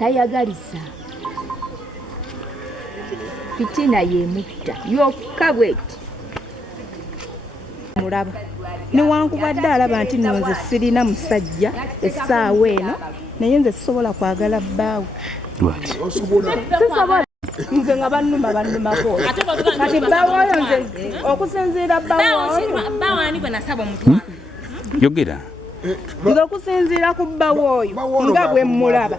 tayagaliza fitina yemutta yokka bweti mulaba newankubadde alaba nti nno nze sirina musajja essaawa eno naye nze sisobola kwagala bbaawe sisobola nze nga bannumako kati bbaawe oyo nze okusinziira bbaawe ani bwe nasaba omutwalo yogera nga okusinziira ku bbaawe oyo nga bwe mulaba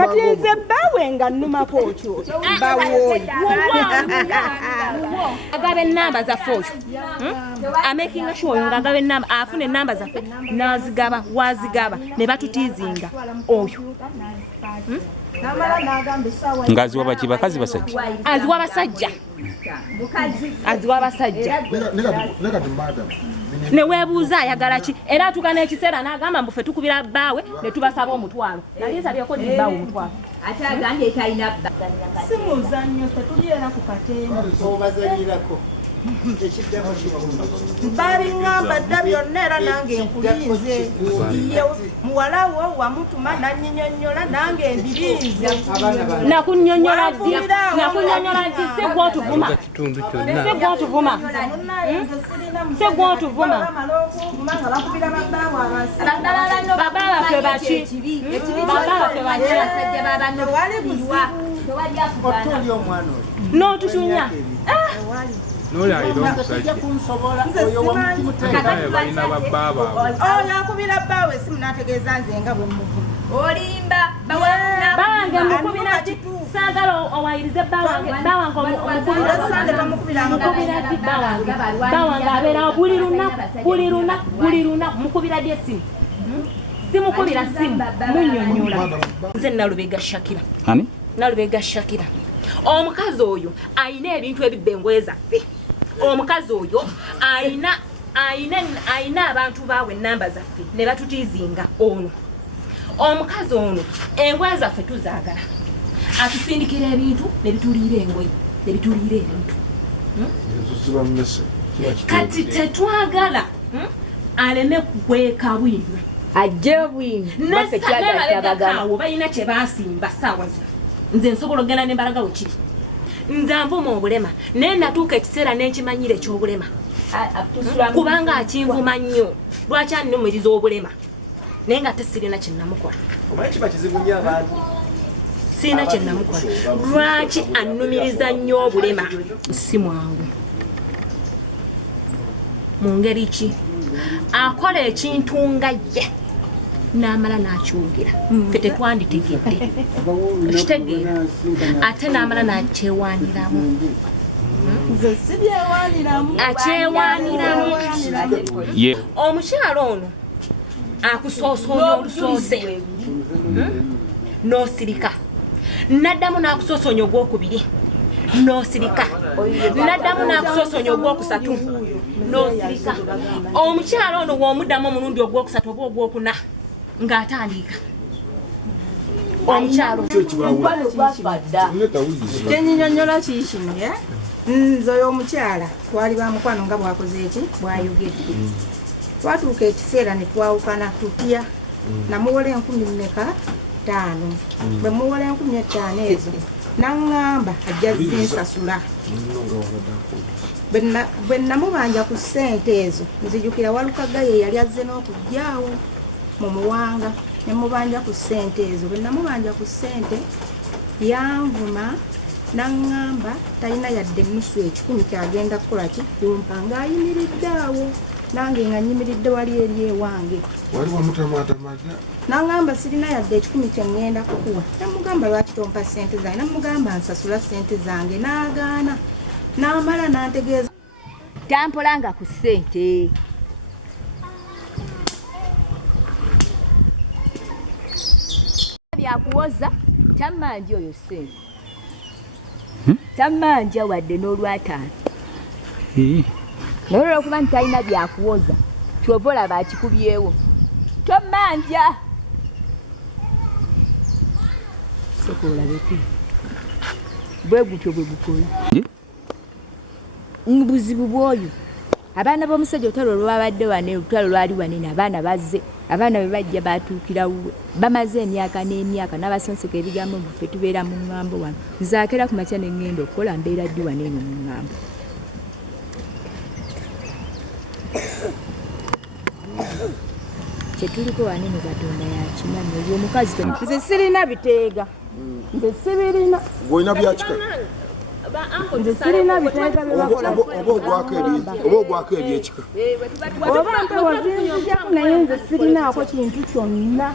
kati nze bbaawe nga nnumako okyo bbaawe oyo agaba ennamba zaffe oyo amakinga sure nga agaba ennamba afuna ennamba zaffe n'azigaba wazigaba ne batutiizinga oyo ngaziwa baki bakazi basajja aziwa basajja aziwa basajja neweebuuza ayagala ki era atuuka n'ekiseera n'agamba mbufe tukubira bbaawe ne tubasaba omutwalo naye nsabyeko ddi bbaawe omutwalo ate agambye talina si muzannyo tetuli era ku katemba obazanyirako babiŋŋamba dda byonna era nange nkulinze ye muwalawo wamutuma nanyinyonnyola nange mbiriize nakunnyonnyola ddi si gw'otuvuma si gw'otuvuma si gw'otuvuma baba baffe baki otuli omwana oyo n'otutunya oyo akubira bbaawe esimu n'ategeeza nze nga bwe muvuma olimba bawange mukubira saagala owayirize bawange mukubira ddi bawange abeerawo buli lunaku mukubira ddi essimu simukubira simu munnyonnyola nze Nalubega Shakira Nalubega Shakira omukazi oyo ayina ebintu ebibba engoye zaffe omukazi oyo ayina abantu baawe ennamba zaffe ne batutiizinga ono omukazi ono engoye zaffe tuzaagala atusindikira ebintu ne bituliira engoye ne bituliira ebintu kati tetwagala aleme kukweka bwino ajje bwino nebalekakaawo balina kye baasimba ssaawa zino nze nsobola ogenda ne mbalagawo kiri nze anvuma obulema naye natuuka ekiseera n'ekimanyira eky'obulema kubanga akinvuma nnyo lwaki annumiriza obulema naye nga tesirina kyennamukola sirina kyennamukola lwaki annumiriza nnyo obulema si mwangu mu ngeri ki akola ekintu nga ye n'amala n'akyogera ffe tetwanditegedde kitegeera ate n'amala n'akyewaaniramu akyewaaniramu omukyalo ono akusoosonya olusoose n'osirika n'addamu n'akusoosonya ogwokubiri n'osirika n'addamu n'akusoosonya ogwokusatu n'osirika omukyalo ono w'omuddamu omulundi ogwokusatu oba ogwokuna ng'atandika omukyalo kyenyinyonnyola kiikinye nze oyo omukyala twali bamukwano nga bwakoze eki bwayogedde twatuuka ekiseera ne twawukana tutya namuwola 15,000 bwe muwola 15,000 ezo naŋŋamba ajja zinsasula bwe namubanja ku ssente ezo nzijukira Walukaga ye yali azze n'okujjaawo mu Muwanga ne mubanja ku ssente ezo bwe namubanja ku ssente yanvuma naŋŋamba talina yadde ennusu 10 kyagenda kukola ki kumpa ng'ayimiridde awo nange nga nyimiridde wali eri ewange naŋŋamba sirina yadde 10 kyeŋŋenda kukuwa namugamba lwaki tompa ssente zange namugamba nsasula ssente zange n'agaana n'amala n'antegeeza tampolanga ku ssente byakuwoza tammanja oyo ssente tammanja wadde n'olwataano naye olwokuba nti talina byakuwoza kyova olaba akikubyewo tommanja soka olabeko bwe gutyo bwe gukola buzibu bwoyo abaana b'omusajja olutalo lwabadde wane olutalo lwali wanene abaana bazze abaana bwe bajja batuukira bamaze emyaka n'emyaka n'abasonseka ebigambo ffe tubeera mu ŋŋambo wano nzaakera ku makya ne ŋŋenda okukola mbeera ddi wano eno mu ŋŋambo. Kyetuliko wano eno Katonda yakimanyi olwo omukazi nze sirina biteega nze sibirina olina byakika nze sirina biteega oba ogwako ebyekika oba mpewo zinzijaku naye nze sirinaako kintu kyonna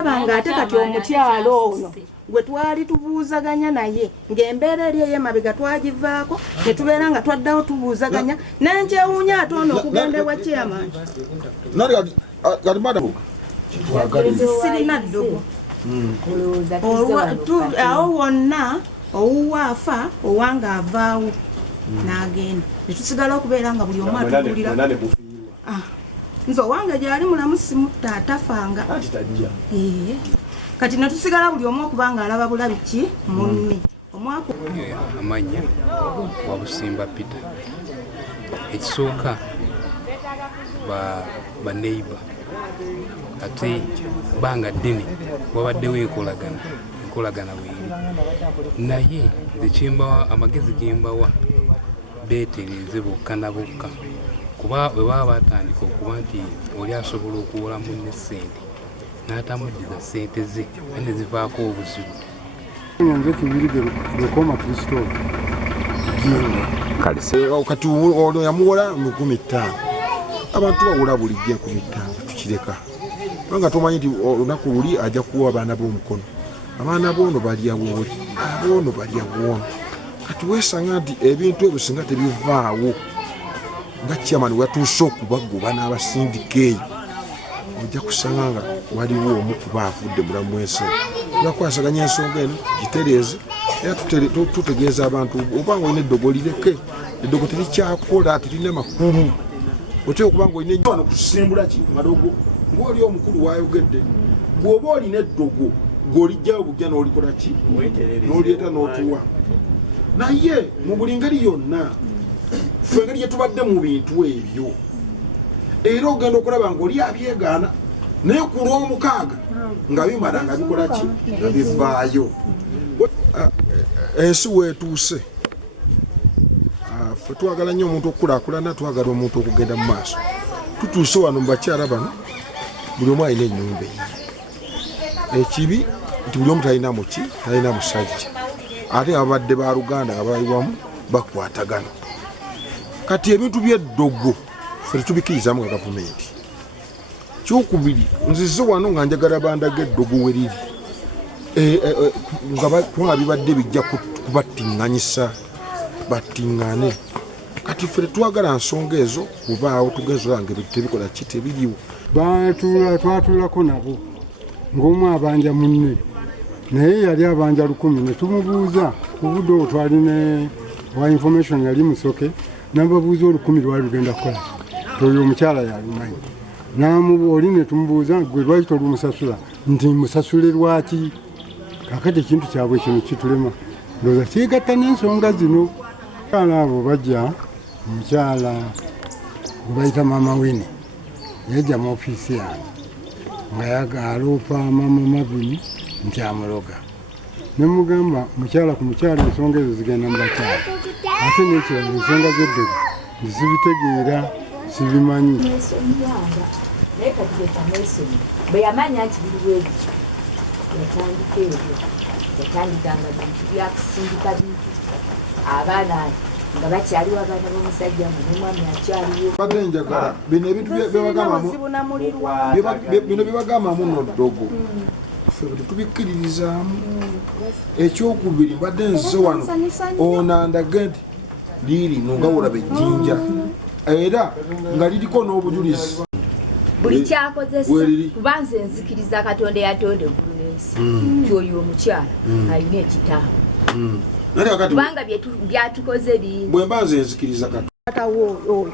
abanga ate kati omukyalo ono gwe twali tubuuzaganya naye ng'embeera eri ey'emabega twagivaako ne tubeera nga twaddawo tubuuzaganya n'enkyewuunya ate ono okugenda ewa chairman sirina ddogo awo wonna owuwaafa owange avaawo n'agenda ne tusigala okubeera nga buli omu atugulira nze owange gyali mulamu simutta atafanga kati ne tusigala buli omu okuba nga alaba bulabi ki munne omwaka amannya wa Busimba Peter ekisooka ba neighbor ate banga ddene wabaddewo enkolagana weeri naye nze amagezi gembawa beetereze bokka na bokka kuba bwe baba batandika okuba nti oli asobola okuwola munne ssente n'atamuddiza ssente ze ane zivaako obuzibu nze kibiri gekoma kristo kati ono yamuwola 15,000 abantu bawola buli 15,000 tukireka kubanga tomanyi nti olunaku luli ajja kuwa abaana b'omukono abaana boono balyawooli aboono balyawoono kati weesanga nti ebintu ebyo singa tebivaawo nga chairman watuuse okubagoba n'abasindika eyo ojja kusanga nga waliwo omu kuba avudde mulamu w'ensi lwakwasaganya ensonga eno gitereeze era tutegeeza abantu obanga olina eddogo lireke eddogo terikyakola terina makulu otera okuba nga olina wano kusimbula ki madogo ng'oli omukulu wayogedde bw'oba olina eddogo ng'olijjawo bujja n'olikola ki n'olyeta n'otuwa naye mu buli ngeri yonna ffe engeri gye tubadde mu bintu ebyo era ogenda okulaba ng'oli abyegaana naye ku lw'omukaaga nga bimala nga bikola ki nga bivaayo ensi weetuuse ffe twagala nnyo omuntu okukulaakulana twagala omuntu okugenda mu maaso tutuuse wano mu bakyala bano buli omu alina ennyumba ekibi nti buli omu talina muki talina musajja ate ababadde ba Luganda nga bali wamu bakwatagana kati ebintu by'eddogo ffe tetubikirizamu nga gavumenti kyokubiri nzize wano nga njagala bandaga eddogo we liri nga bibadde bijja kubattiŋŋanyisa battiŋŋane kati ffe tetwagala nsonga ezo kubaawo tugenza olanga ebintu tebikola ki tebiriwo twatuulako nabo ng'omu abanja munne naye yali abanja 10 ne tumubuuza ku budde obwo twali ne wa information yali musoke n'ababuuza 10 lwali lugenda kukola toyo omukyala yalumanyi oli ne tumubuuza gwe lwaki tolumusasula nti musasule lwaki kakati ekintu kyabwe kino kitulema ndowooza kigatta n'ensonga zino abakyala abo bajja omukyala gwe bayita maama Wini yajja mu ofiisi yange nga aloopa maama Mavini nti amuloga ne mugamba mukyala ku mukyala ensonga ezo zigenda mu bakyala ate n'ekirala ensonga z'eddogo zibitegeera sibimanyi naye kati getameesoni bwe yamanya nti biriwo ebyo yatandika ebyo yatandikanga bintu byakusindika bintu abaana nga bakyaliwo abaana b'omusajja nga n'omwami akyaliwo badde njagala bino ebintu bino byebagamamu noddogo ffe tetubikkirizaamu ekyokubiri mbadde nzize wano onandage nti liirino nga wolaba ejjinja era nga liriko n'obujulizi buli kyakozesa kuba nze nzikiriza Katonda yatonda eggulu n'ensi tyoyo omukyala alina ekitaabu kubanga byatukoze bingi bwe mba nze nzikiriza Katonda oyo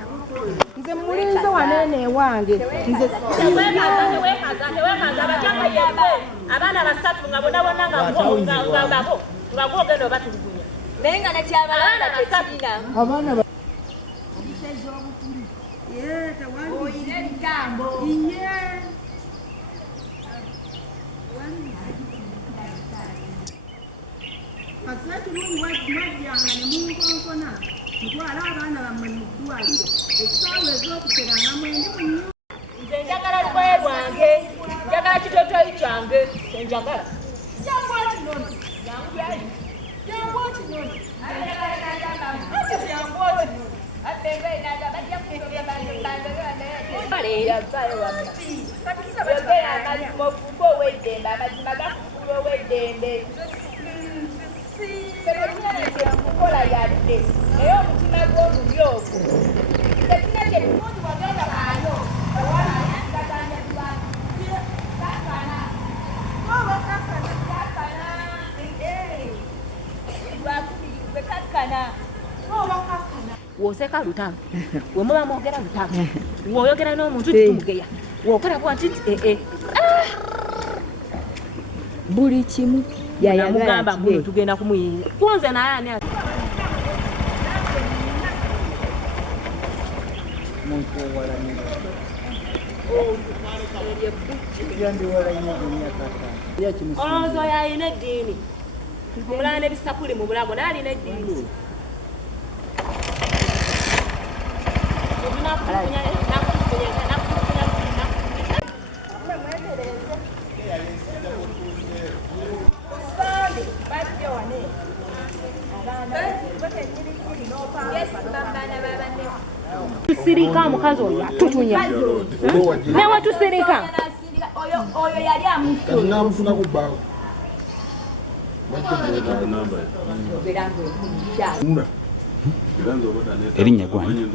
nze mulinze waneene ewange nze abaana basatu nga bonabona nga gwogenda obatulugunya naye nga nakyabaana tekiina Kaseti mungu wajjanga ne munkonkona mutwala abaana bammwe mu ddwaliro essaawa ez'okuteranga mwende mu nnyumba. Nze njagala lugoye lwange, njagala kitotoyi kyange, kyenjagala. Jangu ekinono, jangu yali. Jangu ekinono. Jangu ekinono. Abebe naga bajja kusobya baleera vaayo wamma. Yogera amazima ofuuka ow'eddembe, amazima gakufuula ow'eddembe. Tebakinanete mukola yadde naye omutima gw'omubi ogwo tekina kye tukundi wagenda kaano woseka lutalo wemuba mwogera lutalo woyogera n'omuntu tumugeya wokola bwati buli kimu yayagamba muno tugenda kumuyinza kunze naye ani olowooza oyo alina eddiini omulala n'ebisakuli mu bulago naye alina eddiini tusirika mukazi oyo tutunya newe tusirika oyo yali amusula namufuna ku bbaawo erinnya gwani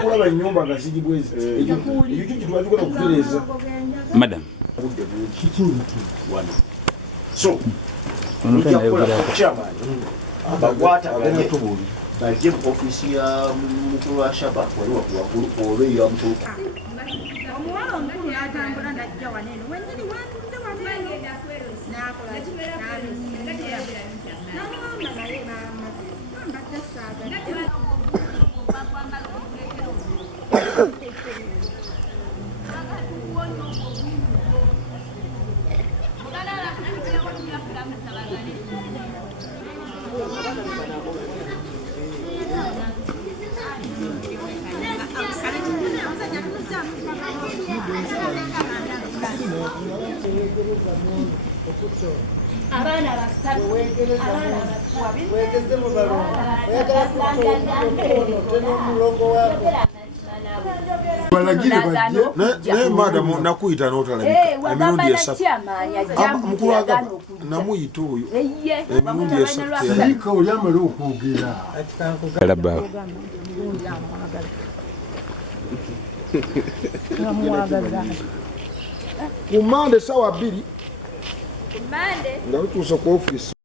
kulaba ennyumba nga ziri bwezi ekyo kituma tukola okutereeza madam so ojja kukola abakwataganye bajje mu ofisi ya mukulu wa shaba wali waggulu oba eyamutuluka Omuwala omuntu yatambula najja waneeno wennyini watudde waneeno n'akola n'amamba naye mbadde saaga abaana basatu balagire bajje naye madamu nakuyita n'otalabika emirundi esatu mukulu agamba namuyita oyo emirundi esatu sirika oli amala okwogera alabbaawo ku mande sawa 2 nga bituuse ku ofisi